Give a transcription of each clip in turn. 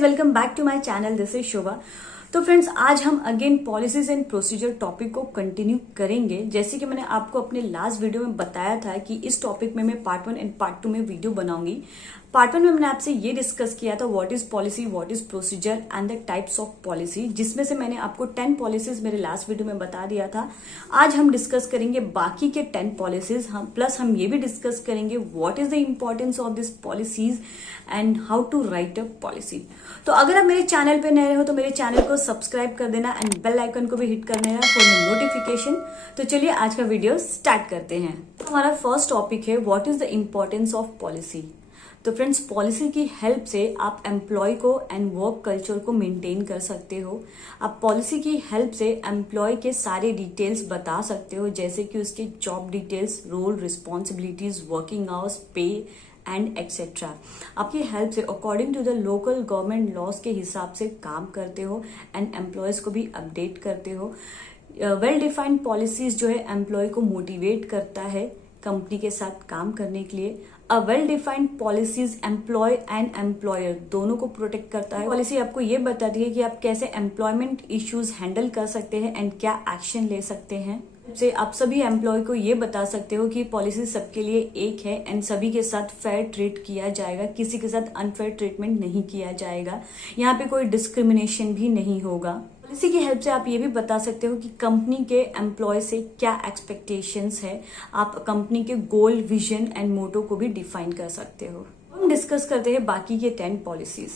Welcome back to my channel, this is Shobha. तो friends, आज हम again policies and procedure topic को continue करेंगे। जैसे कि मैंने आपको अपने लास्ट वीडियो में बताया था कि इस टॉपिक में मैं पार्ट 1 एंड पार्ट 2 में वीडियो बनाऊंगी। पार्ट 1 में मैंने आपसे ये डिस्कस किया था what is policy, what is procedure and the types of policy, जिसमें से मैंने आपको 10 पॉलिसीज मेरे लास्ट वीडियो में बता दिया था। आज हम डिस्कस करेंगे बाकी के 10 पॉलिसीज, प्लस हम ये भी डिस्कस करेंगे what is the importance of this policies and how to write a policy. तो अगर आप मेरे चैनल पे नए हो तो मेरे चैनल को सब्सक्राइब कर देना एंड बेल आइकन को भी हिट कर देना फॉर नोटिफिकेशन। तो चलिए आज का वीडियो स्टार्ट करते हैं। तो हमारा फर्स्ट टॉपिक है what is the importance of policy. तो फ्रेंड्स, पॉलिसी की हेल्प से आप एम्प्लॉय को एंड वर्क कल्चर को मेंटेन कर सकते हो। आप पॉलिसी की हेल्प से एम्प्लॉय के सारे डिटेल्स बता सकते हो, जैसे कि उसके job details, role, responsibilities, working hours, pay and etcetera. आपकी हेल्प से according to the local government laws के हिसाब से काम करते हो एंड एम्प्लॉयज को भी अपडेट करते हो। वेल डिफाइंड पॉलिसीज जो है एम्प्लॉय को मोटिवेट करता है कंपनी के साथ काम करने के लिए। A well defined policies employ and employer दोनों को प्रोटेक्ट करता है। पॉलिसी आपको ये बताती है कि आप कैसे एम्प्लॉयमेंट इश्यूज हैंडल कर सकते हैं एंड क्या एक्शन ले सकते हैं। से आप सभी एम्प्लॉय को ये बता सकते हो कि पॉलिसी सबके लिए एक है एंड सभी के साथ फेयर ट्रीट किया जाएगा, किसी के साथ अनफेयर ट्रीटमेंट नहीं किया जाएगा, यहाँ पे कोई डिस्क्रिमिनेशन भी नहीं होगा। पॉलिसी की हेल्प से आप ये भी बता सकते हो कि कंपनी के एम्प्लॉय से क्या एक्सपेक्टेशंस है। आप कंपनी के गोल, विजन एंड मोटो को भी डिफाइन कर सकते हो। हम डिस्कस करते हैं बाकी के 10 policies.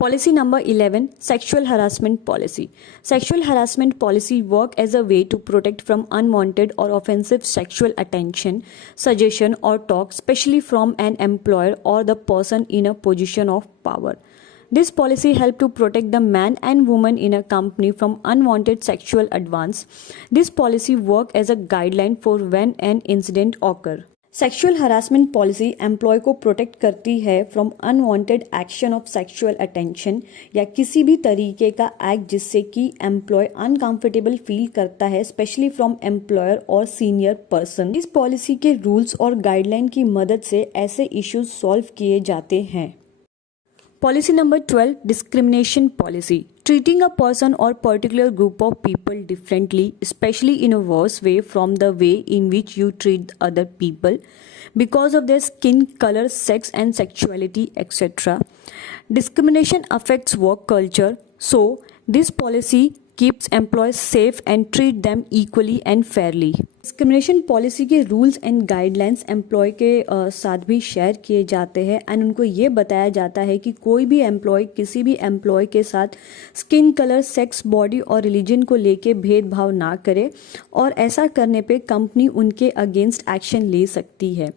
Policy number 11, sexual harassment policy. Sexual harassment policy work as a way to protect from unwanted or offensive sexual attention, suggestion or talk, especially from an employer or the person in a position of power. This policy help to protect the man and woman in a company from unwanted sexual advance. This policy work as a guideline for when an incident occur. Sexual harassment policy employ को protect करती है from unwanted action of sexual attention या किसी भी तरीके का act जिससे कि एम्प्लॉय अनकंफर्टेबल फील करता है, स्पेशली फ्रॉम एम्प्लॉयर और सीनियर पर्सन। इस पॉलिसी के रूल्स और गाइडलाइन की मदद से ऐसे इश्यूज सॉल्व किए जाते हैं। Policy number 12, discrimination policy. Treating a person or particular group of people differently, especially in a worse way from the way in which you treat other people because of their skin color, sex and sexuality, etc. Discrimination affects work culture, so this policy keeps employees safe and treat them equally and fairly. Discrimination policy के rules and guidelines employ के साथ भी share किए जाते हैं and उनको ये बताया जाता है कि कोई भी एम्प्लॉय किसी भी एम्प्लॉय के साथ स्किन कलर, सेक्स, बॉडी और रिलीजन को लेके भेदभाव ना करे और ऐसा करने पे कंपनी उनके अगेंस्ट एक्शन ले सकती है।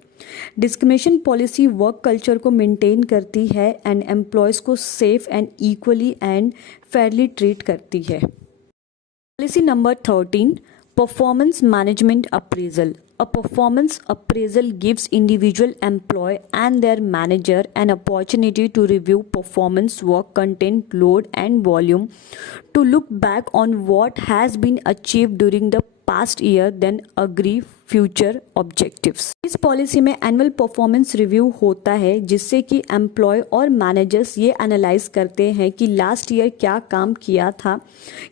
डिस्क्रिमिनेशन पॉलिसी वर्क कल्चर को मेंटेन करती है एंड एम्प्लॉयज़ को safe and equally and Fairlie treat करती है। Policy number 13, performance management appraisal. A performance appraisal gives individual employee and their manager an opportunity to review performance, work content, load and volume, to look back on what has been achieved during the past year, then agree future objectives. इस policy में annual performance review होता है जिससे कि employ और managers ये analyse करते हैं कि लास्ट ईयर क्या काम किया था,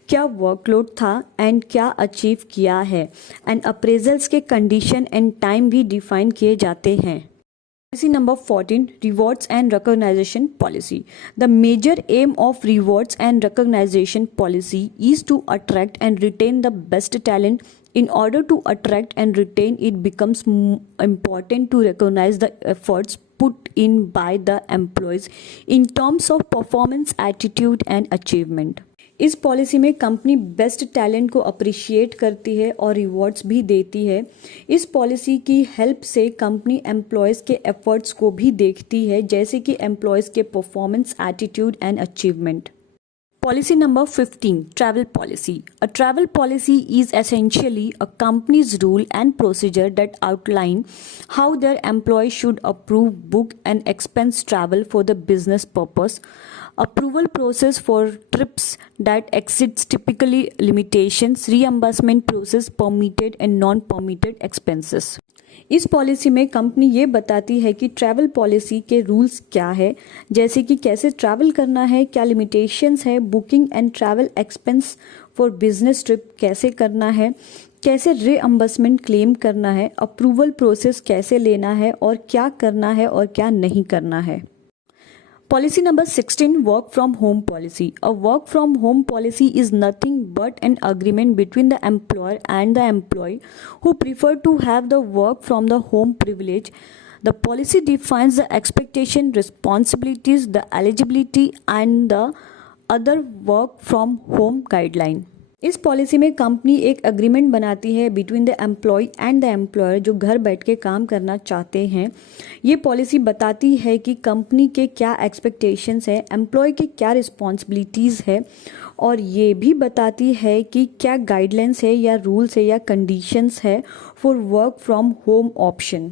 क्या वर्कलोड था एंड क्या अचीव किया है एंड अप्रेजल्स के कंडीशन एंड टाइम भी डिफाइन किए जाते हैं। Policy number 14, rewards and recognition policy. The major aim of rewards and recognition policy is to attract and retain the best talent. In order to attract and retain, it becomes important to recognize the efforts put in by the employees in terms of performance, attitude and achievement. इस policy में company best talent को appreciate करती है और rewards भी देती है। इस पॉलिसी की हेल्प से कंपनी एम्प्लॉयज़ के एफर्ट्स को भी देखती है, जैसे कि एम्प्लॉयज़ के performance, attitude and achievement. Policy number 15, travel policy. A travel policy is essentially a company's rule and procedure that outline how their employees should approve, book and expense travel for the business purpose. Approval process for trips that exceeds typically limitations, reimbursement process, permitted and non-permitted expenses. इस policy में company ये बताती है कि travel policy के rules क्या है, जैसे कि कैसे ट्रैवल करना है, क्या लिमिटेशंस है, booking and travel expense for business trip कैसे करना है, कैसे रीअम्बर्समेंट क्लेम करना है, अप्रूवल प्रोसेस कैसे लेना है और क्या करना है और क्या नहीं करना है। Policy number 16, work from home policy. A work from home policy is nothing but an agreement between the employer and the employee who prefer to have the work from the home privilege. The policy defines the expectation, responsibilities, the eligibility and the other work from home guideline. इस policy में company एक agreement बनाती है between the employ and the employer जो घर बैठ के काम करना चाहते हैं। ये पॉलिसी बताती है कि कंपनी के क्या एक्सपेक्टेशंस है, एम्प्लॉय की क्या रिस्पॉन्सिबिलिटीज़ है और ये भी बताती है कि क्या गाइडलाइंस है या रूल्स है या कंडीशंस है for work from home option.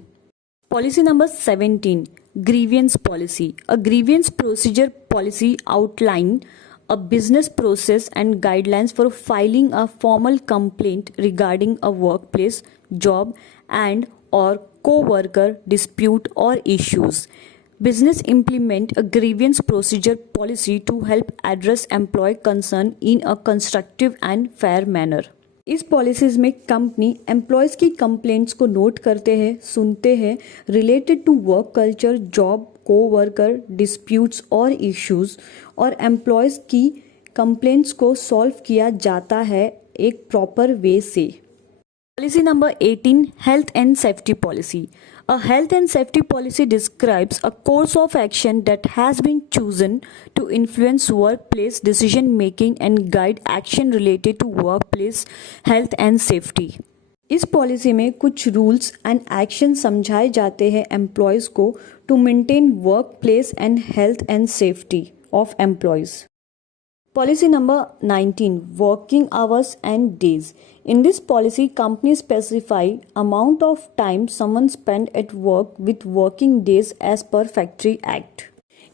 Policy number 17, grievance policy. A grievance procedure policy outline a business process and guidelines for filing a formal complaint regarding a workplace, job and or co-worker dispute or issues. Business implement a grievance procedure policy to help address employee concern in a constructive and fair manner. इस policies में company employees की complaints को note करते हैं, सुनते हैं related to work culture, job, coworker disputes और issues और एम्प्लॉयज़ की कंप्लेंट्स को सॉल्व किया जाता है एक प्रॉपर वे से। Policy number 18, health and safety policy. A health and safety policy describes a course of action that has been chosen to influence workplace decision making and guide action related to workplace health and safety. इस policy में कुछ rules and action समझाए जाते हैं employees को to maintain work place and health and safety of employees. Policy number 19, working hours and days. In this policy, companies specify amount of time someone spend at work with working days as per Factory Act.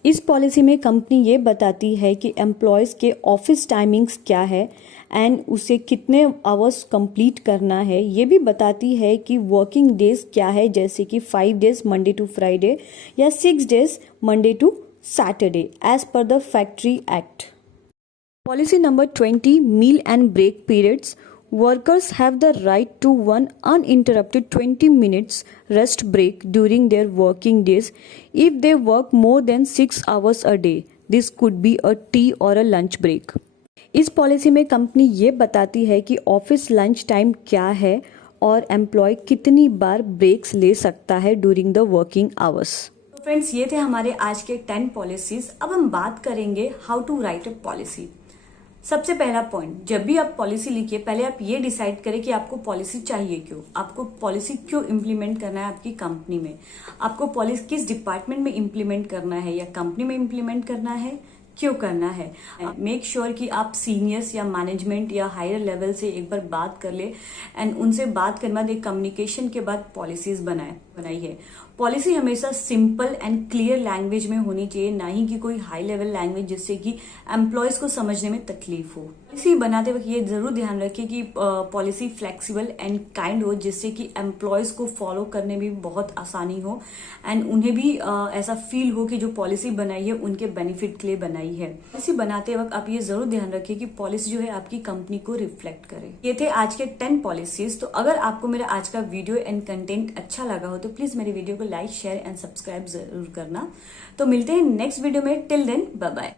इस policy में company ये बताती है कि employees के office timings क्या है and उसे कितने आवर्स कंप्लीट करना है। ये भी बताती है कि वर्किंग डेज क्या है, जैसे कि 5 डेज मंडे टू फ्राइडे या 6 days Monday to Saturday as per the factory act. Policy number 20, meal and break periods. Workers have the right to one uninterrupted 20 minutes rest break during their working days if they work more than 6 hours a day. This could be a tea or a lunch break. इस policy में company ये बताती है कि office lunch time क्या है और employ कितनी बार ब्रेक्स ले सकता है during the working hours. Friends, ये थे हमारे आज के 10 पॉलिसीज। अब हम बात करेंगे how to write a policy. सबसे पहला पॉइंट, जब भी आप पॉलिसी लिखिए पहले आप ये डिसाइड करें कि आपको पॉलिसी चाहिए क्यों, आपको पॉलिसी क्यों इम्प्लीमेंट करना है आपकी कंपनी में, आपको पॉलिसी किस डिपार्टमेंट में इम्प्लीमेंट करना है या कंपनी में इम्प्लीमेंट करना है, क्यों करना है। मेक श्योर कि आप सीनियर्स या मैनेजमेंट या हायर लेवल से एक बार बात कर ले एंड उनसे बात करने बाद एक कम्युनिकेशन के बाद पॉलिसीज बनाई है। पॉलिसी हमेशा सिंपल एंड क्लियर लैंग्वेज में होनी चाहिए, ना ही कि कोई हाई लेवल लैंग्वेज जिससे कि एम्प्लॉयज को समझने में तकलीफ हो। पॉलिसी बनाते वक्त ये जरूर ध्यान रखिए कि पॉलिसी फ्लेक्सिबल एंड काइंड हो, जिससे कि एम्प्लॉयज को फॉलो करने में भी बहुत आसानी हो एंड उन्हें भी ऐसा फील हो कि जो पॉलिसी बनाई है उनके बेनिफिट के लिए बनाई है। पॉलिसी बनाते वक्त आप ये जरूर ध्यान रखिए कि पॉलिसी जो है आपकी कंपनी को रिफ्लेक्ट करे। ये थे आज के 10 पॉलिसीज। तो अगर आपको मेरा आज का वीडियो एंड कंटेंट अच्छा लगा हो तो प्लीज मेरे वीडियो को लाइक, शेयर एंड सब्सक्राइब जरूर करना। तो मिलते हैं नेक्स्ट वीडियो में। Till then, bye bye.